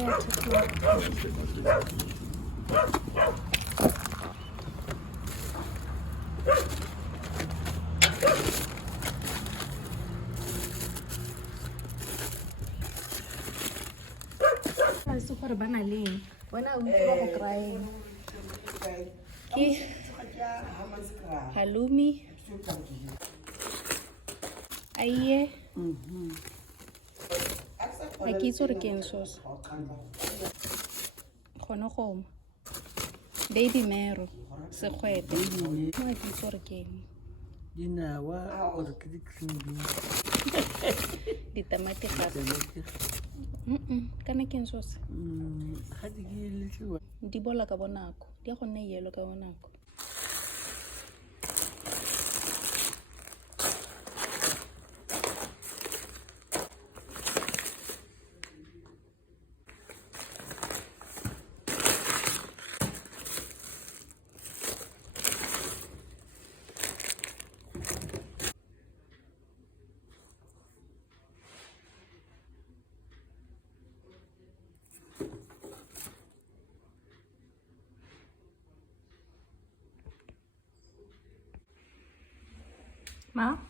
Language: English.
ya TikTok. Se gore ba na leng bona o itse go crying ke halloumi aiye ga ke itse gore ke eng sosa gone goma baby mero segwete mo ga ke itse gore ke eng dinawa gore ke di-green beans ditamati gape kana ke eng sosa ga di ke elesiwa di bola ka bonako di a go nna yelo ka bonako Ma?